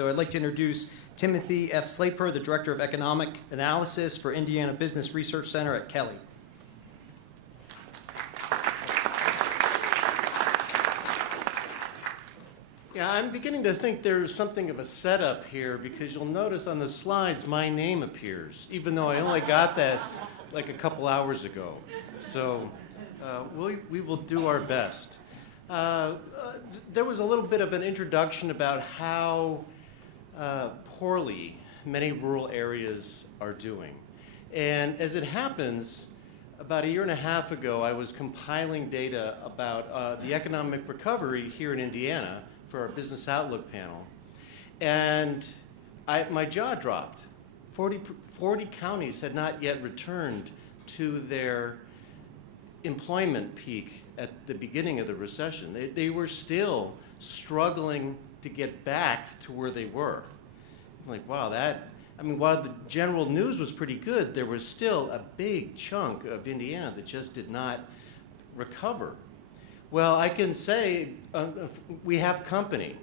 So I'd like to introduce Timothy F. Slaper, the Director of Economic Analysis for Indiana Business Research Center at Kelley. Yeah, I'm beginning to think there's something of a setup here because you'll notice on the slides my name appears, even though I only got this like a couple hours ago. So we will do our best. There was a little bit of an introduction about how poorly many rural areas are doing. And as it happens, about a year and a half ago, I was compiling data about the economic recovery here in Indiana for our Business Outlook panel. And my jaw dropped. 40 counties had not yet returned to their employment peak at the beginning of the recession. They were still struggling to get back to where they were. I'm like, wow, while the general news was pretty good, there was still a big chunk of Indiana that just did not recover. Well, I can say we have company.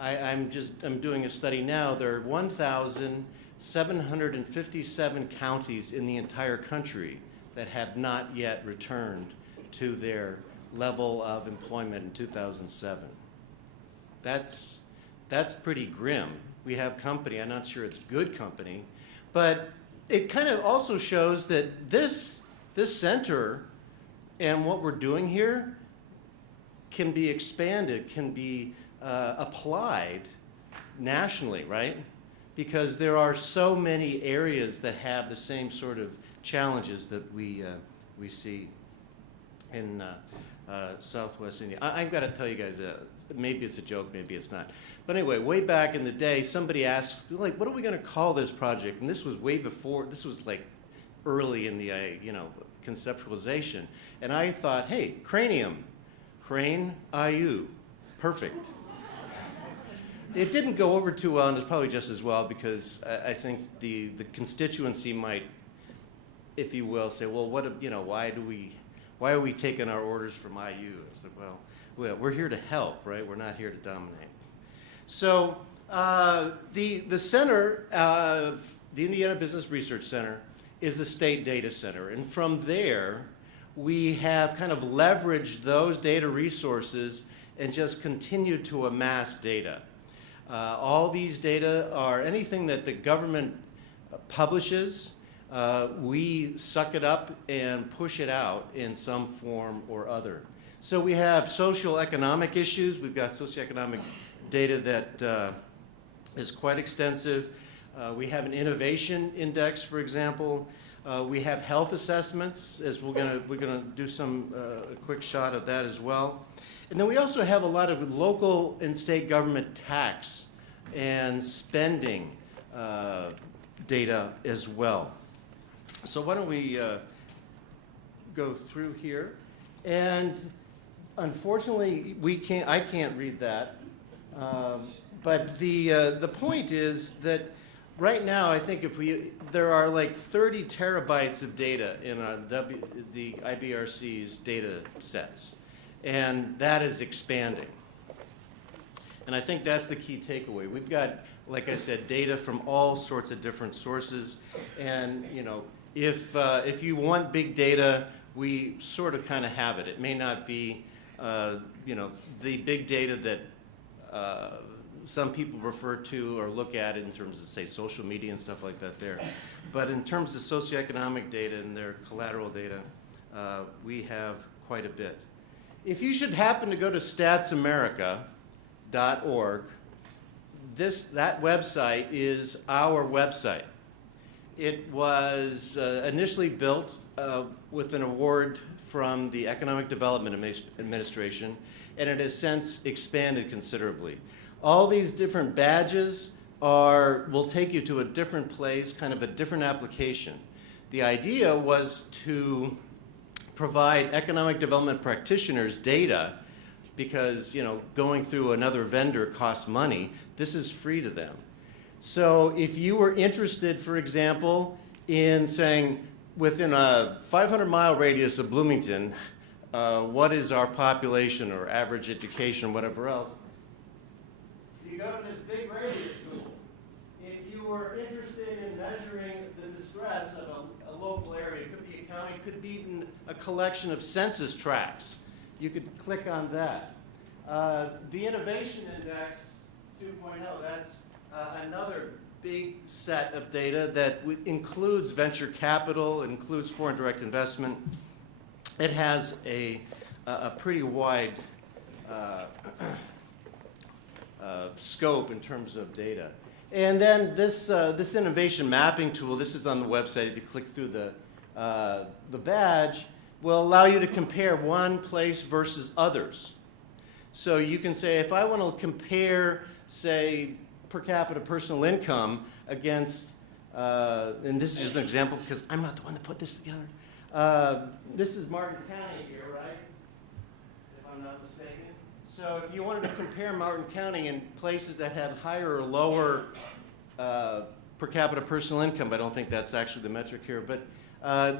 I'm doing a study now. There are 1,757 counties in the entire country that have not yet returned to their level of employment in 2007. That's pretty grim. We have company. I'm not sure it's good company, but it kind of also shows that this center and what we're doing here can be expanded, can be applied nationally, right? Because there are so many areas that have the same sort of challenges that we see in Southwest India. I've got to tell you guys, maybe it's a joke, maybe it's not. But anyway, way back in the day, somebody asked, like, what are we going to call this project? And this was way before, this was like early in the, conceptualization. And I thought, hey, cranium, crane, IU, perfect. It didn't go over too well, and it's probably just as well because I think the constituency might, if you will, say, well, why are we taking our orders from IU? It's like, well, we're here to help, right? We're not here to dominate. So the center, the Indiana Business Research Center, is the state data center. And from there, we have kind of leveraged those data resources and just continued to amass data. All these data are anything that the government publishes. We suck it up and push it out in some form or other. So we have social economic issues. We've got socioeconomic data that is quite extensive. We have an innovation index, for example. We have health assessments, as we're gonna do some a quick shot of that as well. And then we also have a lot of local and state government tax and spending data as well. So why don't we go through here? And unfortunately, I can't read that. But the point is that right now, I think there are like 30 terabytes of data in the IBRC's data sets, and that is expanding. And I think that's the key takeaway. We've got, like I said, data from all sorts of different sources, and if you want big data, we sort of kind of have it. It may not be the big data that some people refer to or look at in terms of, say, social media and stuff like that there. But in terms of socioeconomic data and their collateral data, we have quite a bit. If you should happen to go to statsamerica.org, that website is our website. It was initially built with an award from the Economic Development Administration, and it has since expanded considerably. All these different badges will take you to a different place, kind of a different application. The idea was to provide economic development practitioners data because, going through another vendor costs money. This is free to them. So if you were interested, for example, in saying within a 500-mile radius of Bloomington, what is our population or average education, whatever else, you go to this big radius tool. If you were interested in measuring the distress of a local area, it could be a county, it could be even a collection of census tracts. You could click on that. The Innovation Index 2.0, that's another big set of data that includes venture capital, includes foreign direct investment. It has a pretty wide scope in terms of data. And then this innovation mapping tool, this is on the website. If you click through the badge, will allow you to compare one place versus others. So you can say, if I want to compare, say, per capita personal income against, and this is just an example because I'm not the one that put this together. This is Martin County here, right? If I'm not mistaken. So if you wanted to compare Martin County in places that had higher or lower per capita personal income, I don't think that's actually the metric here, but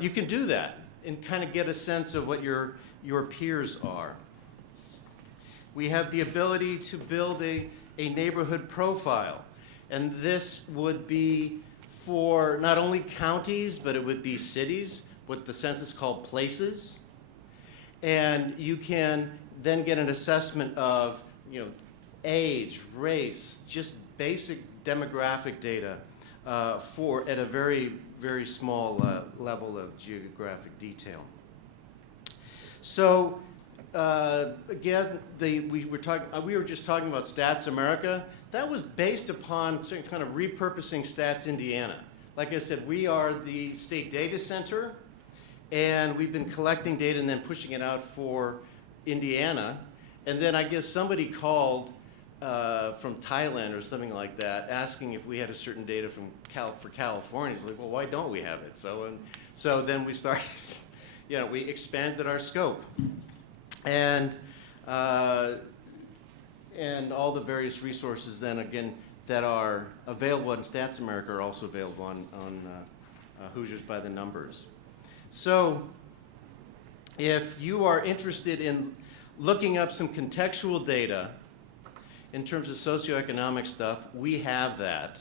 you can do that and kind of get a sense of what your peers are. We have the ability to build a neighborhood profile, and this would be for not only counties, but it would be cities, what the census called places. And you can then get an assessment of, age, race, just basic demographic data at a very, very small level of geographic detail. So again, we were just talking about Stats America. That was based upon some kind of repurposing Stats Indiana. Like I said, we are the state data center, and we've been collecting data and then pushing it out for Indiana. And then I guess somebody called from Thailand or something like that, asking if we had a certain data for California. It's like, well, why don't we have it? So then we started, we expanded our scope. And all the various resources then, again, that are available in Stats America are also available on Hoosiers by the Numbers. So if you are interested in looking up some contextual data in terms of socioeconomic stuff, we have that.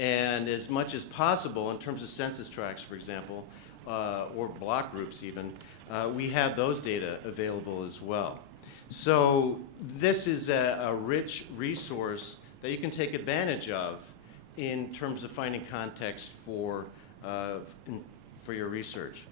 And as much as possible in terms of census tracts, for example, or block groups even, we have those data available as well. So this is a rich resource that you can take advantage of in terms of finding context for your research.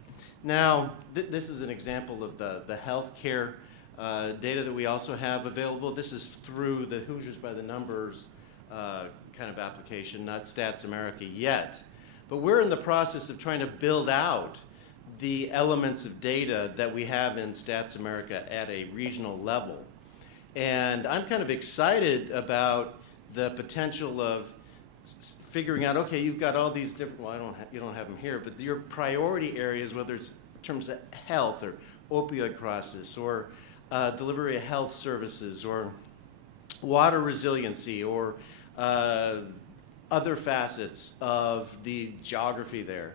Now, this is an example of the healthcare data that we also have available. This is through the Hoosiers by the Numbers kind of application, not Stats America yet. But we're in the process of trying to build out the elements of data that we have in Stats America at a regional level. And I'm kind of excited about the potential of figuring out, okay, you've got all these different, well, you don't have them here, but your priority areas, whether it's in terms of health or opioid crisis or delivery of health services or water resiliency or other facets of the geography there.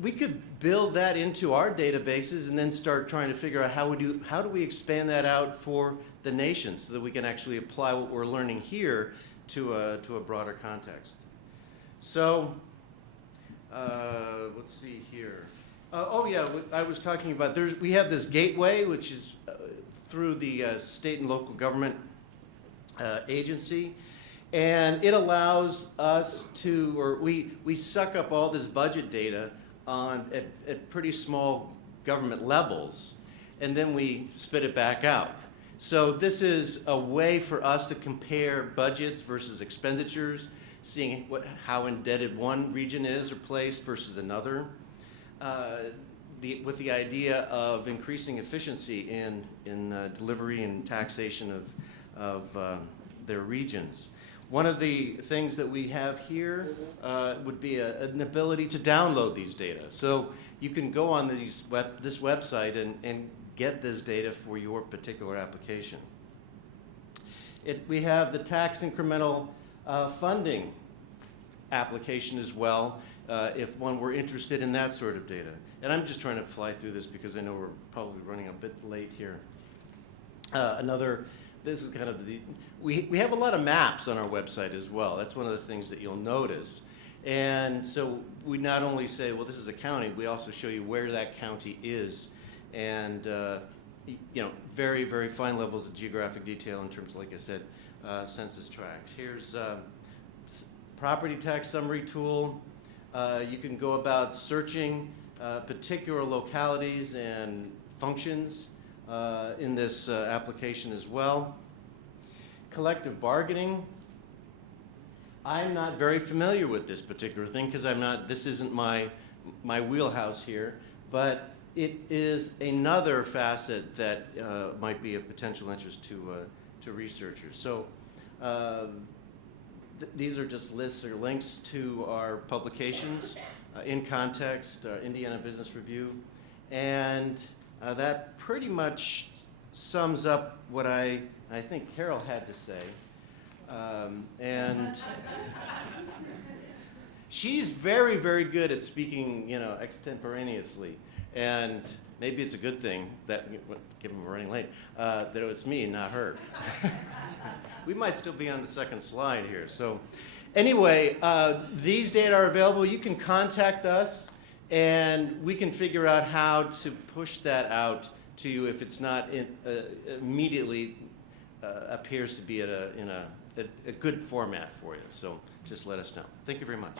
We could build that into our databases and then start trying to figure out how do we expand that out for the nation so that we can actually apply what we're learning here to a broader context. So let's see here. I was talking about, we have this gateway, which is through the state and local government agency. And it allows us we suck up all this budget data at pretty small government levels, and then we spit it back out. So this is a way for us to compare budgets versus expenditures, seeing how indebted one region is or place versus another, with the idea of increasing efficiency in delivery and taxation of their regions. One of the things that we have here would be an ability to download these data. So you can go on this website and get this data for your particular application. We have the tax incremental funding application as well, if one were interested in that sort of data. And I'm just trying to fly through this because I know we're probably running a bit late here. Another this is kind of we have a lot of maps on our website as well. That's one of the things that you'll notice. And so we not only say, well, this is a county, we also show you where that county is, and you know, very, very fine levels of geographic detail in terms of, like I said, census tracts. Here's property tax summary tool. You can go about searching particular localities and functions in this application as well. Collective bargaining. I'm not very familiar with this particular thing because this isn't my wheelhouse here, but it is another facet that might be of potential interest to researchers. So these are just lists or links to our publications, In Context, Indiana Business Review, and that pretty much sums up what I think Carol had to say. And she's very, very good at speaking, you know, extemporaneously. And maybe it's a good thing that, given we're running late, that it was me, not her. We might still be on the second slide here. So anyway, these data are available. You can contact us, and we can figure out how to push that out to you if it's not immediately appears to be in a good format for you. So just let us know. Thank you very much.